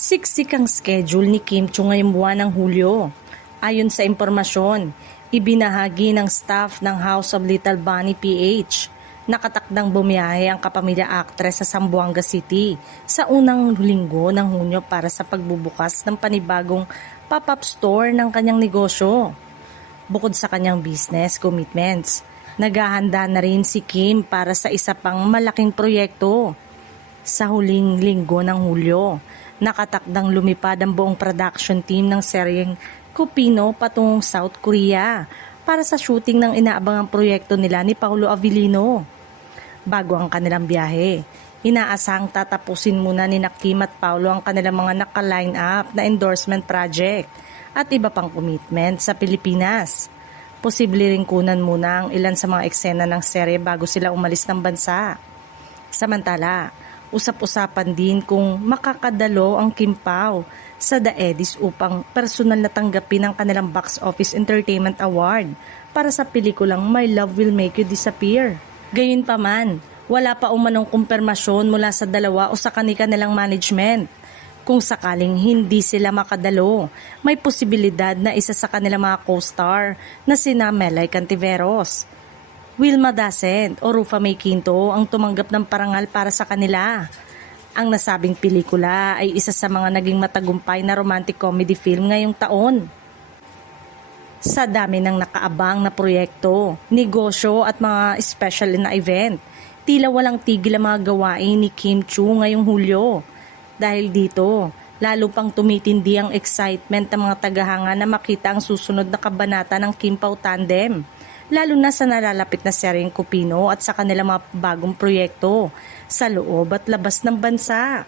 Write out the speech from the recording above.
Siksik ang schedule ni Kim Chiu ngayong buwan ng Hulyo. Ayon sa impormasyon, ibinahagi ng staff ng House of Little Bunny PH, nakatakdang bumiyahe ang kapamilya actress sa Zamboanga City sa unang linggo ng Hunyo para sa pagbubukas ng panibagong pop-up store ng kanyang negosyo. Bukod sa kanyang business commitments, naghahanda na rin si Kim para sa isa pang malaking proyekto. Sa huling linggo ng Hulyo, nakatakdang lumipad ang buong production team ng seryeng Kupino patungong South Korea para sa shooting ng inaabangang proyekto nila ni Paulo Avellino. Bago ang kanilang biyahe, inaasahang tatapusin muna ni Kim at Paulo ang kanilang mga naka-line up na endorsement project at iba pang commitment sa Pilipinas. Posible rin kunan muna ang ilan sa mga eksena ng serye bago sila umalis ng bansa. Samantala, usap-usapan din kung makakadalo ang Kim Pao sa The Eddies upang personal na tanggapin ang kanilang Box Office Entertainment Award para sa pelikulang My Love Will Make You Disappear. Gayunpaman, wala pa umanong kumpirmasyon mula sa dalawa o sa kanilang management. Kung sakaling hindi sila makadalo, may posibilidad na isa sa kanilang mga co-star na sina Melay Cantiveros, Wilma Dasent o Rufa May Quinto ang tumanggap ng parangal para sa kanila. Ang nasabing pelikula ay isa sa mga naging matagumpay na romantic comedy film ngayong taon. Sa dami ng nakaabang na proyekto, negosyo at mga special na event, tila walang tigil ang mga gawain ni Kim Chiu ngayong Hulyo. Dahil dito, lalo pang tumitindi ang excitement ng mga tagahanga na makita ang susunod na kabanata ng Kim Pao Tandem, lalo na sa nalalapit na seryeng Kupino at sa kanilang mga bagong proyekto sa loob at labas ng bansa.